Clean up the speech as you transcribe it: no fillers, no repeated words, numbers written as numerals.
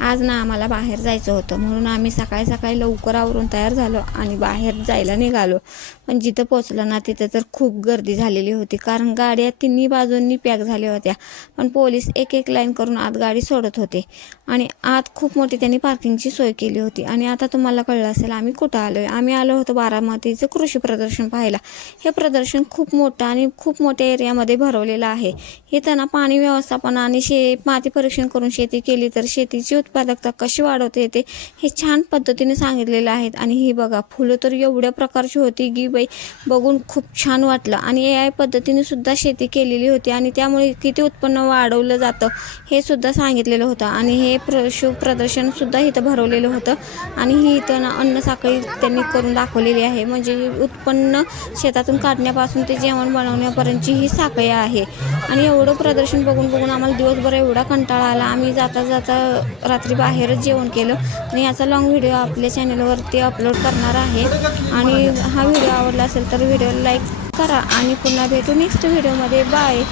आज ना आम्हाला बाहेर जायचं होतं, म्हणून आम्ही सकाळी सकाळी लवकर आवरून तयार झालो आणि बाहेर जायला निघालो. पण जिथं पोचलो ना तिथं तर खूप गर्दी झालेली होती, कारण गाड्या तिन्ही बाजूंनी पॅक झाल्या होत्या. पण पोलीस एक एक लाईन करून आत गाडी सोडत होते आणि आत खूप मोठी त्यांनी पार्किंगची सोय केली होती. आणि आता तुम्हाला कळलं असेल आम्ही कुठं आलो आहे. आम्ही आलो होतो बारामतीचं कृषी प्रदर्शन पाहायला. हे प्रदर्शन खूप मोठं आणि खूप मोठ्या एरियामध्ये भरवलेलं आहे. इथं ना पाणी व्यवस्थापन आणि माती परीक्षण करून शेती केली तर शेतीची उत्पादकता कशी वाढवता येते हे छान पद्धतीने सांगितलेलं आहे. आणि ही बघा फुलं तर एवढ्या प्रकारची होती की बाई बघून खूप छान वाटलं. आणि AI पद्धतीने सुद्धा शेती केलेली होती आणि त्यामुळे किती उत्पन्न वाढवलं जातं हे सुद्धा सांगितलेलं होतं. आणि हे प्रदर्शन सुद्धा इथं भरवलेलं होतं. आणि ही इथं ना अन्न साखळी त्यांनी करून दाखवलेली आहे. म्हणजे उत्पन्न शेतातून काढण्यापासून ते जेवण बनवण्यापर्यंतची ही साखळी आहे. आणि एवढं प्रदर्शन बघून बघून आम्हाला दिवसभर एवढा कंटाळा आला. आम्ही जाता जाता रात्री बाहेरच जेवण केलं. आणि याचा लॉंग व्हिडिओ आपल्या चॅनलवरती अपलोड करणार आहे. आणि हा व्हिडिओ आवडला असेल तर व्हिडिओला लाईक करा आणि पुन्हा भेटू नेक्स्ट व्हिडिओमध्ये. बाय.